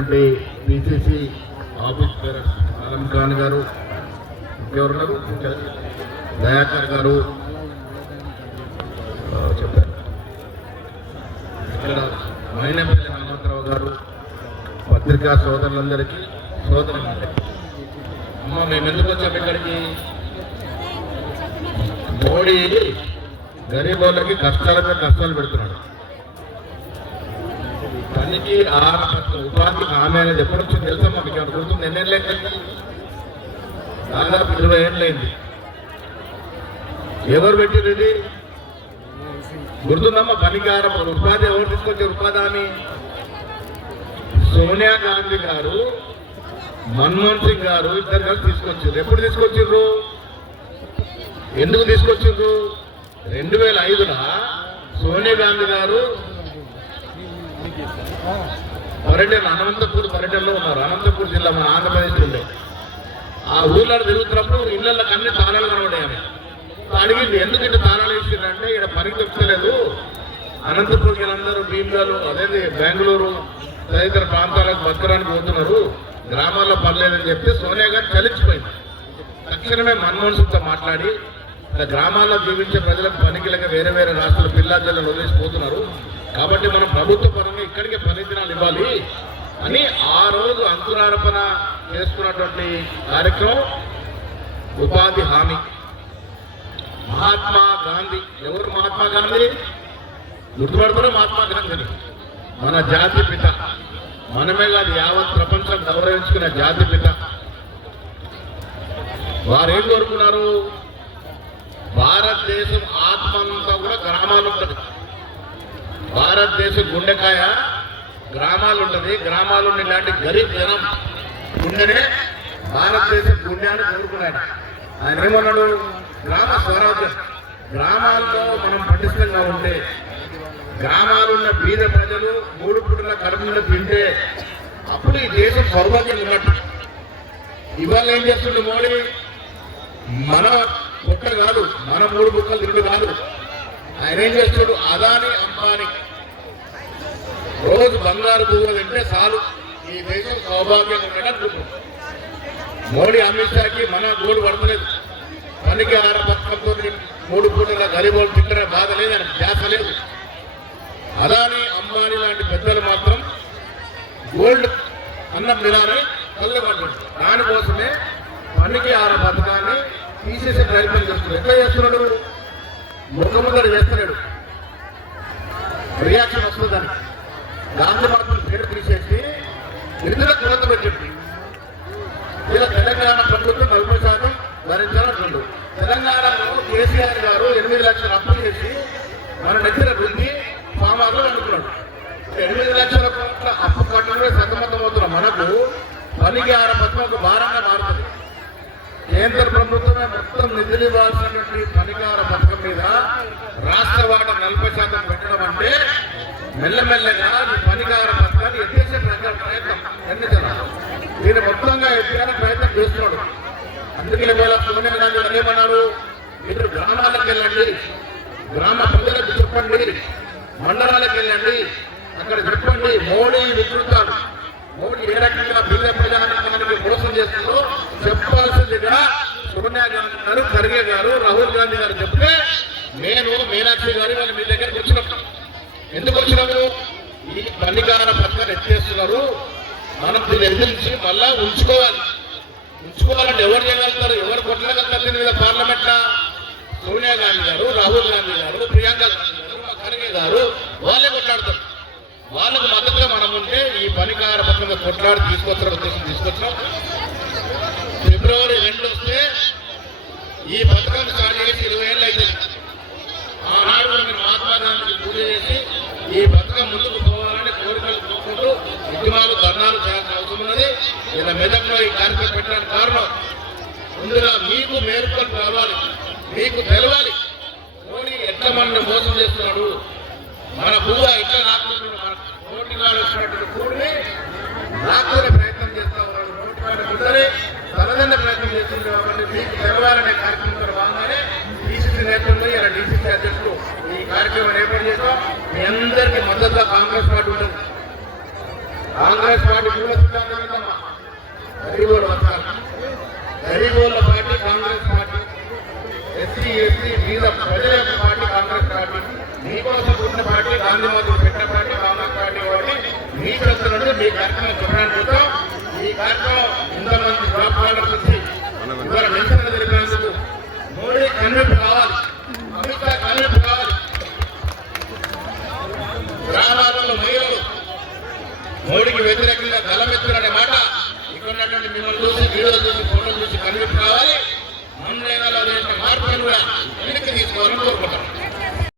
ఉన్నటువంటి PCC office bearers Alam Khan garu, ఇంకెవరున్నారు, దయాకర్ గారు చెప్పారు, ఇక్కడ మైనపల్లి హనుమంతరావు గారు, పత్రికా సోదరులందరికీ సోదరులందరికీ అమ్మ, మేము ఎందుకు వచ్చాము ఇక్కడికి? మోడీ గరీబ్ వాళ్ళకి కష్టాలపై కష్టాలు పెడుతున్నాడు. పనికి ఉపాధి హామీ అనేది ఎప్పటి నుంచి తెలుసా మనకి? అక్కడ గుర్తుంది, ఎన్నేళ్ళైంది? దాదాపు 20 ఏళ్ళైంది. ఎవరు పెట్టింది ఇది? గుర్తుందమ్మా? పనికారం ఉపాధి ఎవరు తీసుకొచ్చారు? ఉపాధి హామీ సోనియా గాంధీ గారు, మన్మోహన్ సింగ్ గారు ఇద్దరు కలిసి తీసుకొచ్చారు. ఎప్పుడు తీసుకొచ్చిండ్రు? ఎందుకు తీసుకొచ్చిండ్రు? 2005లో సోనియా గాంధీ గారు పర్యటన, అనంతపూర్ పర్యటనలో ఉన్నారు. అనంతపూర్ జిల్లా మన ఆంధ్రప్రదేశ్ ఉండే. ఆ ఊళ్ళో తిరుగుతున్నప్పుడు ఇళ్ళకి అన్ని తాళాలు కనబడాయి. అడిగింది, ఎందుకు ఇట్లా తాళాలు వేసిందంటే ఇక్కడ పనికి చెప్తలేదు, అనంతపూర్కి అందరూ భీమ్గాలు అదేది బెంగళూరు తదితర ప్రాంతాలకు బతకడానికి పోతున్నారు, గ్రామాల్లో పర్లేదని చెప్తే సోనియా గారు చలించిపోయింది. తక్షణమే మన్మోహన్ సింగ్తో మాట్లాడి గ్రామాల్లో జీవించే ప్రజలకు పనికిలక వేరే వేరే రాష్ట్రాల పిల్లా జిల్లాలు వదిలేసిపోతున్నారు, కాబట్టి మనం ప్రభుత్వ పరంగా ఇక్కడికే పని దినాలు ఇవ్వాలి అని ఆ రోజు అంకురార్పణ చేసుకున్నటువంటి కార్యక్రమం ఉపాధి హామీ. మహాత్మా గాంధీ, ఎవరు మహాత్మా గాంధీ? గుర్తుపడుతున్నారు మహాత్మా గాంధీని? మన జాతి పిత, మనమే కాదు యావత్ ప్రపంచం గౌరవించుకున్న జాతి పిత. వారు ఏం కోరుకున్నారు? భారతదేశం ఆత్మ అంతా కూడా గ్రామాలు ఉంటుంది. భారతదేశం గుండెకాయ గ్రామాలు ఉంటుంది. గ్రామాలు ఇలాంటి గరీబ్ జనం గుండెనే భారతదేశం గుండెని కోరుకున్నాడు. ఆయన ఏమన్నాడు? గ్రామ స్వరాజ్యం. గ్రామాల్లో మనం పటిష్టంగా ఉంటే, గ్రామాలున్న బీద ప్రజలు 3 పూటల కడుపులో తింటే అప్పుడు ఈ దేశం సౌభాగ్యం ఉన్నట్టు. ఇవాళ ఏం చేస్తుండే మోడీ? మన పుట్ట కాదు, మన 3 బుక్కలు తిండి కాదు. ఆయన ఏం చేస్తాడు? అదాని అంబానీ రోజు బంగారు పువ్వులు తింటే చాలు, ఈ దేశం సౌభాగ్యంగా ఉండడం. మోడీ అమిత్ షాకి మన గోడు పడతలేదు. పనికి ఆహార పథకంతో 3 పూటల గరీబోళ్ళు తింటే బాధ లేదు, ఆయన ధ్యాస లేదు. అదాని అంబానీ లాంటి పెద్దలు మాత్రం గోల్డ్ అన్నం తినాలని కళ్ళబడ్డాడు. దానికోసమే పనికి ఆహార పథకాన్ని తీసేసే ప్రయత్నం చేస్తున్నాడు. ఎట్లా చేస్తున్నాడు? ముఖముద్దరు చేస్తున్నాడు. రియాక్షన్ వస్తుందని గాంధీ మాత్రం పేరు తీసేసి నిధుల కొరత పెట్టింది. ఇలా తెలంగాణ ప్రభుత్వం 40% భరించాలంటుండు. తెలంగాణలో కేసీఆర్ గారు 8 లక్షల అప్పు చేసి మన దగ్గర రుద్ది ఫామార్లు అనుకున్నాడు. 8 లక్షల కోట్ల అప్పు కట్టడమే సతమతం అవుతున్న మనకు పనికి ఆహార పథకం ఒక భారంగా మారుతుంది. కేంద్ర ప్రభుత్వమే మొత్తం నిధులు ఇవ్వాల్సినటువంటి పనికార పథకం మీద రాష్ట్ర వాటా 40% పెట్టడం అంటే మెల్లమెల్లగా ఈ పనికార పథకాన్ని ఎత్తేసే ప్రయత్నం ఎన్నికలు దీన్ని మొత్తంగా ఎత్తేయాలని ప్రయత్నం చేస్తున్నాడు. అందుకే వేళ సోనియా గాంధీ గారు ఏమన్నారు? మీరు గ్రామాలకు వెళ్ళండి, గ్రామ ప్రజలకు చెప్పండి, మండలాలకు వెళ్ళండి, అక్కడ చెప్పండి మోడీ వికృతాలు, మోడీ ఏ రకంగా బిల్ల ప్రజానికి మోసం చేస్తుందో చెప్పాల్సిందిగా సోనియా గాంధీ గారు, ఖర్గే గారు, రాహుల్ గాంధీ గారు చెప్తే నేను మీనాక్షి గారు వాళ్ళు మీ దగ్గరికి వచ్చినాం. ఎందుకు వచ్చినాము? ఈ పనికార పథకాన్ని ఎత్తేస్తున్నారు, మనం దీన్ని ఎదిరించి మళ్ళా ఉంచుకోవాలంటే ఎవరు చేయగలుగుతారు? ఎవరు కొట్టగలుగుతారు దీని మీద? పార్లమెంట్ లో సోనియా గాంధీ గారు, రాహుల్ గాంధీ గారు, ప్రియాంక గాంధీ గారు, ఖర్గే గారు వాళ్ళే కొట్లాడతారు. వాళ్ళకు మద్దతుగా మనం ఉంటే ఈ పనికార పథకంగా కొట్లాడి తీసుకొచ్చిన ఉద్దేశం తీసుకొచ్చినాం. ఫిబ్రవరి 2 వస్తే ఈ పథకం స్టార్ట్ చేసి 20 ఏళ్ళు అయితే ఆనాడు మహాత్మా గాంధీకి పూజ చేసి ఈ పథకం ముందుకు పోవాలని కోరికలు కోరుకుంటూ ఉద్యమాలు ధర్నాలు చేయాల్సిన అవసరం ఉన్నది. ఇలా మెదక్లో ఈ కార్యక్రమం పెట్టడానికి కారణం ముందుగా మీకు మేలుకొని రావాలి, మీకు తెలవాలి మోడీ ఎట్లా మనల్ని మోసం చేస్తున్నాడు, మన భూవ ఎట్లా నాకుంటున్నాడు, మన నోటి నాడు వచ్చినటువంటి కూడిని నాకునే ప్రయత్నం చేస్తా ఉన్నాడు. నోటి నాడు ముందరే తనదన్న ప్రయత్నం చేస్తుంది కాబట్టి మీకు తెలవాలనే కార్యక్రమంలో భాగంగానే డీసీసీ నేతృత్వంలో ఇలా డీసీసీ అధ్యక్షులు ఈ కార్యక్రమం ఏర్పాటు చేస్తాం. మీ అందరికీ మద్దతుగా కాంగ్రెస్ పార్టీ ఉంటుంది. కాంగ్రెస్ పార్టీ మూల సిద్ధాంతం ఏంటమ్మా? గరీబోళ్ళ వర్గాలు, గరీబోళ్ళ party Congress party, SC ST బీద ప్రజల యొక్క పార్టీ కాంగ్రెస్ పార్టీ, మీకోసం పుట్టిన పార్టీ, గాంధీ మాతలు పెట్టిన పార్టీ కాంగ్రెస్ పార్టీ. కాబట్టి మీ చేస్తున్నట్టు మీ కార్యక్రమం చెప్పడానికి ఈ కార్యక్రమం ఇంతమంది జాబ్ కార్డులు